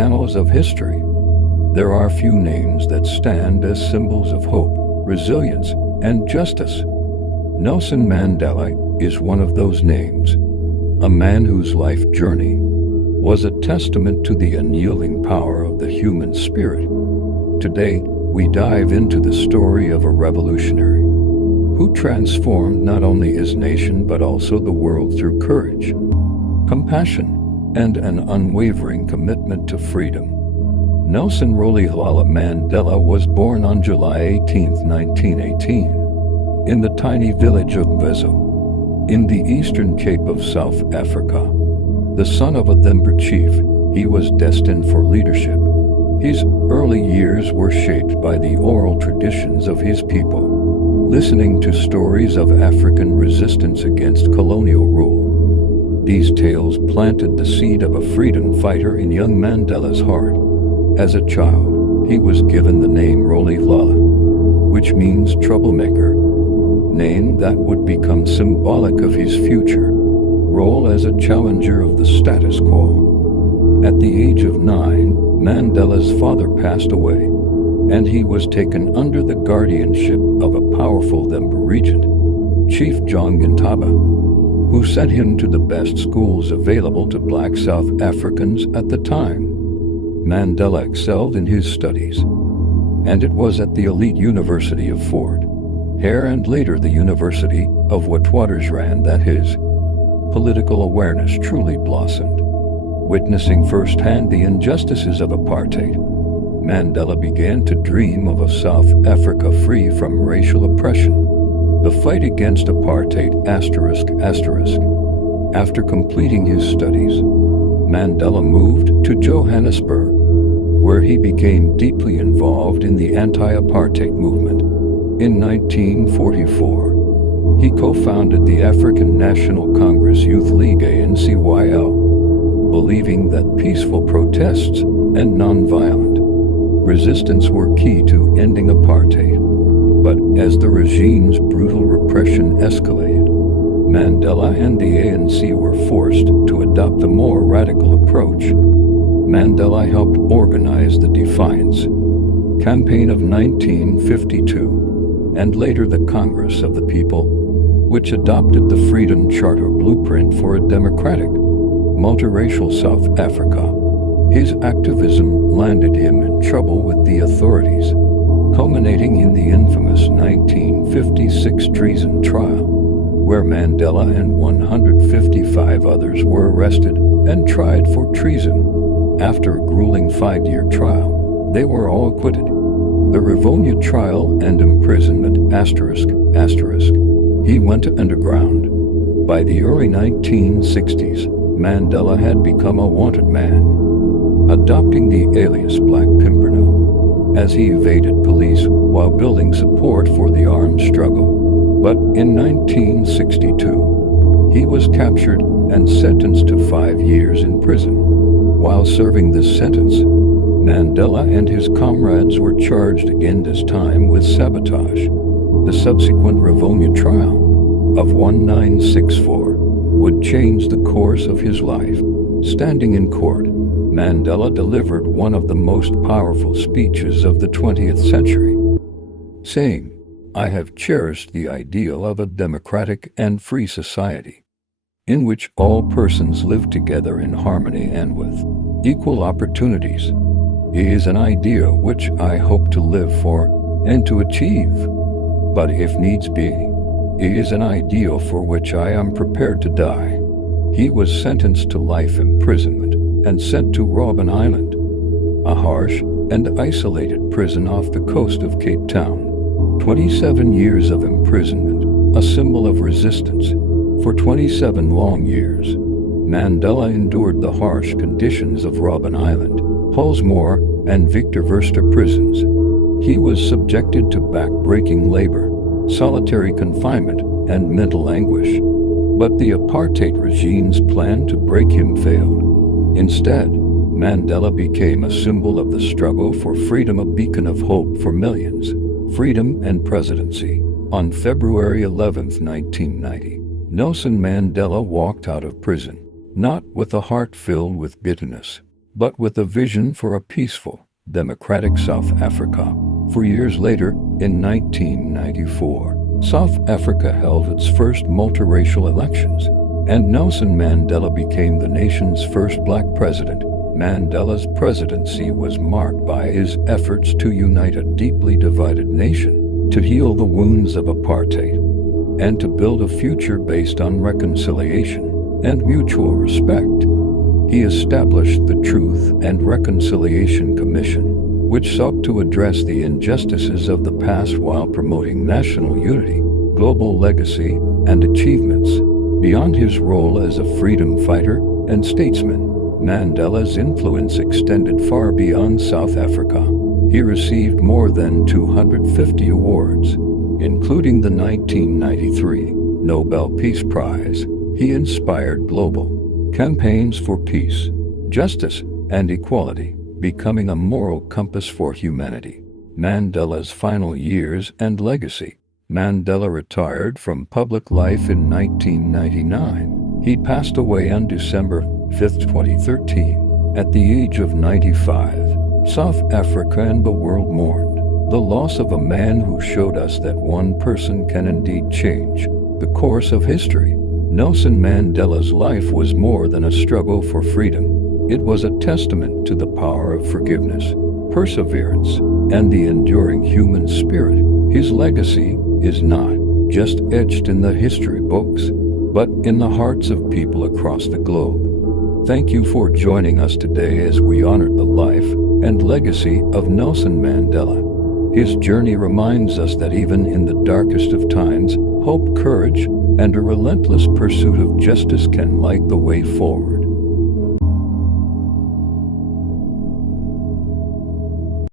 annals of history, there are few names that stand as symbols of hope, resilience, and justice. Nelson Mandela is one of those names, a man whose life journey was a testament to the unyielding power of the human spirit. Today, we dive into the story of a revolutionary who transformed not only his nation but also the world through courage, compassion, and an unwavering commitment to freedom. Nelson Rolihlahla Mandela was born on July 18, 1918, in the tiny village of Mvezo, in the eastern Cape of South Africa. The son of a Themba chief, he was destined for leadership. His early years were shaped by the oral traditions of his people, listening to stories of African resistance against colonial rule. These tales planted the seed of a freedom fighter in young Mandela's heart. As a child, he was given the name Rolihlahla, which means troublemaker, name that would become symbolic of his future role as a challenger of the status quo. At the age of 9, Mandela's father passed away, and he was taken under the guardianship of a powerful Themba regent, Chief John Gintaba, who sent him to the best schools available to black South Africans at the time. Mandela excelled in his studies, and it was at the elite University of Fort Hare and later the University of Witwatersrand that his political awareness truly blossomed. Witnessing firsthand the injustices of apartheid, Mandela began to dream of a South Africa free from racial oppression. The fight against apartheid ***. After completing his studies, Mandela moved to Johannesburg, where he became deeply involved in the anti-apartheid movement. In 1944, he co-founded the African National Congress Youth League ANCYL, believing that peaceful protests and non-violent resistance were key to ending apartheid. But as the regime's brutal repression escalated, Mandela and the ANC were forced to adopt a more radical approach. Mandela helped organize the Defiance Campaign of 1952, and later the Congress of the People, which adopted the Freedom Charter blueprint for a democratic, multiracial South Africa. His activism landed him in trouble with the authorities, culminating in the infamous 1956 treason trial, where Mandela and 155 others were arrested and tried for treason. After a grueling 5-year trial, they were all acquitted. The Rivonia trial and imprisonment ***. He went underground. By the early 1960s, Mandela had become a wanted man, adopting the alias Black Pimpernel, as he evaded police while building support for the armed struggle. But in 1962, he was captured and sentenced to 5 years in prison. While serving this sentence, Mandela and his comrades were charged again, this time with sabotage. The subsequent Rivonia trial of 1964 would change the course of his life. Standing in court, Mandela delivered one of the most powerful speeches of the 20th century, saying, "I have cherished the ideal of a democratic and free society, in which all persons live together in harmony and with equal opportunities. It is an idea which I hope to live for and to achieve. But if needs be, it is an ideal for which I am prepared to die." He was sentenced to life imprisonment and sent to Robben Island, a harsh and isolated prison off the coast of Cape Town. 27 years of imprisonment, a symbol of resistance. For 27 long years, Mandela endured the harsh conditions of Robben Island, Pollsmoor, and Victor Verster prisons. He was subjected to back-breaking labor, solitary confinement, and mental anguish. But the apartheid regime's plan to break him failed. Instead, Mandela became a symbol of the struggle for freedom, a beacon of hope for millions. Freedom and presidency. On February 11, 1990, Nelson Mandela walked out of prison, not with a heart filled with bitterness, but with a vision for a peaceful, democratic South Africa. 4 years later, in 1994, South Africa held its first multiracial elections, and Nelson Mandela became the nation's first black president. Mandela's presidency was marked by his efforts to unite a deeply divided nation, to heal the wounds of apartheid, and to build a future based on reconciliation and mutual respect. He established the Truth and Reconciliation Commission, which sought to address the injustices of the past while promoting national unity, global legacy, and achievements. Beyond his role as a freedom fighter and statesman, Mandela's influence extended far beyond South Africa. He received more than 250 awards, including the 1993 Nobel Peace Prize. He inspired global campaigns for peace, justice, and equality, becoming a moral compass for humanity. Mandela's final years and legacy. Mandela retired from public life in 1999. He passed away on December 5, 2013, at the age of 95. South Africa and the world mourned the loss of a man who showed us that one person can indeed change the course of history. Nelson Mandela's life was more than a struggle for freedom. It was a testament to the power of forgiveness, perseverance, and the enduring human spirit. His legacy is not just etched in the history books, but in the hearts of people across the globe. Thank you for joining us today as we honored the life and legacy of Nelson Mandela. His journey reminds us that even in the darkest of times, hope, courage, and a relentless pursuit of justice can light the way forward.